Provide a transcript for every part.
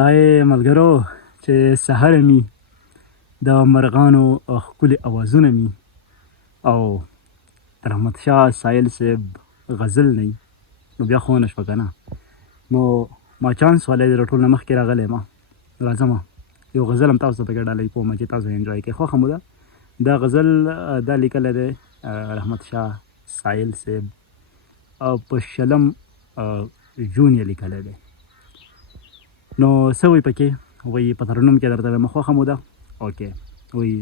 آی ملګرو چې سحر می د مرغانو ښکلي اوازونه می او رحمت شاه سایل صاحب غزل نه نو بیا خو نه شوه که نه نو ما چانس والی دی له ټول نه مخکې راغلی ما راځم یو غزل هم تاسو ته پکې ډالۍ کوم چې تاسو انجوای کړئ خوښه مو ده دا غزل دا لیکلی دی رحمت شاه سایل صاحب او په شلم جون یې لیکلی دی نو څه وایي پکې وایي په ترنم کې درته وایم خوښه مو ده اوکې وایي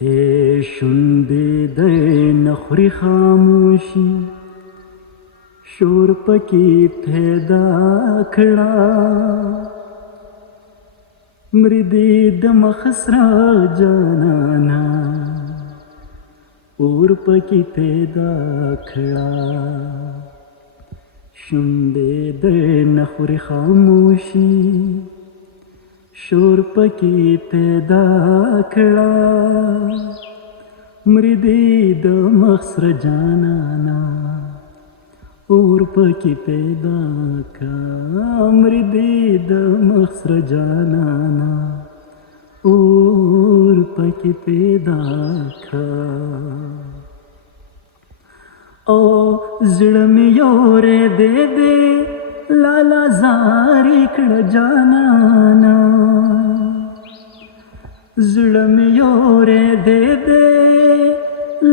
ای شونډې د نخوري خاموشي شور پکې پیدا کړه مردې د مخ سره جانانا اور پکې پیدا کړه شونډې د نخوري خاموشي شور پکې پیدا کړه مردې د مخ سره جانانا اور پکې پیدا کړه مردې د مخ سره جانانا اور پکې پیدا کړه او زړه مې یورې دې لالا زارې کړه جانانا زړه مې یورې دې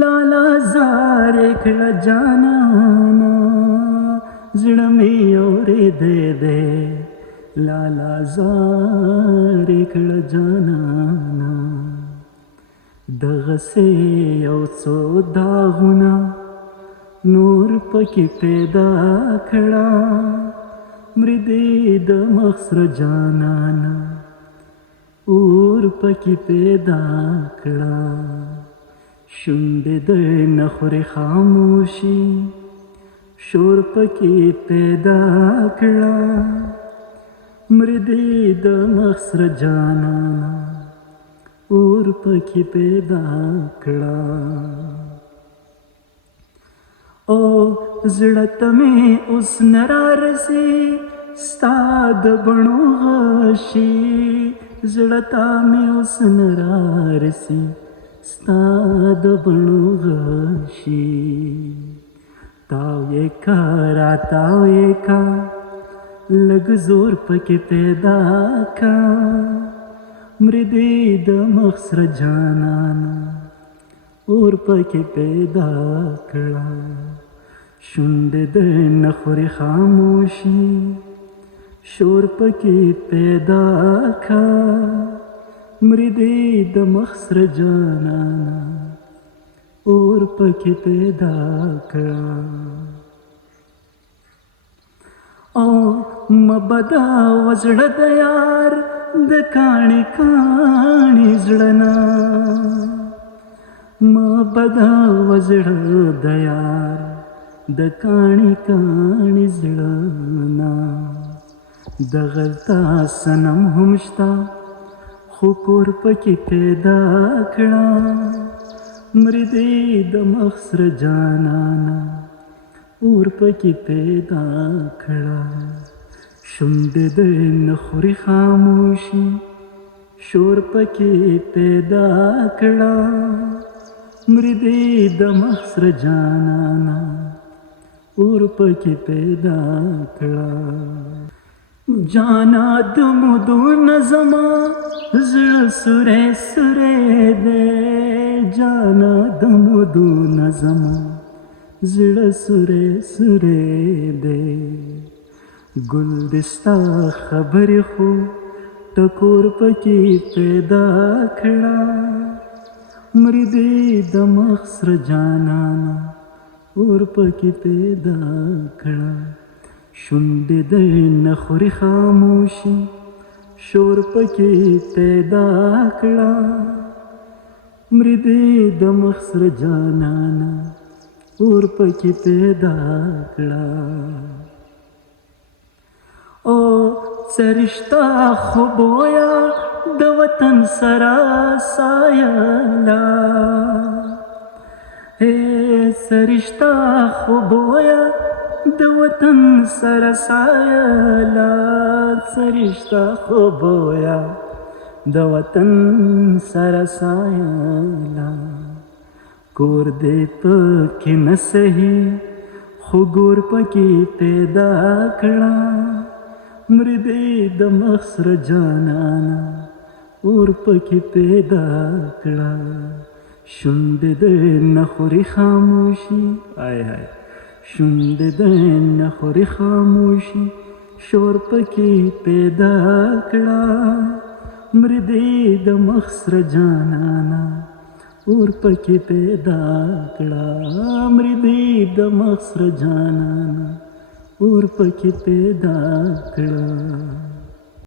لالا زارې کړه جانانا زړه مې یورې دې لالا زارې کړه جانانا دغسې یو څو داغونه نور پکې پیدا کړه مردې د مخ سره جانانا اور پکې پیدا کړه شونډې د نخوري خاموشي شور پکې پیدا کړه مردې د مخ سره جانانا اور پکې پیدا کړه او زړه ته مې اوس نه رارسي ستا د بڼو غشي زړه ته مې اوس نه رارسي ستا د بڼو غشي تاو یې کا راتاو یې کا لږ زور پکې پیدا کا مردې د مخ سره جانانا اور پکې پیدا کړه شونډې د نخوري خاموشي شور پکې پیدا کړه مردې د مخ سره جانانا اور پکې پیدا کړه او مبدا وزړه د یار د کاڼي کاڼي زړه نه مبدا وزړه د یار د کاڼي کاڼي زړه نه د غلطه صنم هم شته خو کور پکې پیدا کړه مردې د مخ سره جانانا اور پکې پیدا کړه شونډې د نخوري خاموشي شور پکې پیدا کړه مردې د مخ سره جانانا اور پکې پیدا کړه جانا د مودو نظما زړه سورې سورې دې جانا د مودو نظما زړه سورې سورې دې ګل دستا خبرې خو ټکور پکې پیدا کړه مردې د مخ سره جانانا اور پکې پیدا کړه شونډې د نخوري خاموشي شور پکې پیدا کړه مردې د مخ سره جانانا اور پکې پیدا کړه او سرشتہ خوبویا د وطن سره سایلا سرشتہ خوبویا د وطن سره سایلا سرشتہ خو بویا د وطن سره سایلا کور دې پکې نه صحیح خو ګور پکې پیدا کړه مردې د مخ سره جانانا اور پکې پیدا کړه شونډې د نه خوري خاموشي شونډې د نه خوري خاموشي شور پکې پیدا کړه مردې د مخ سره جانانا اور پکې پیدا کړه مردې د مخ سره جانانا اور پکې پیدا کړه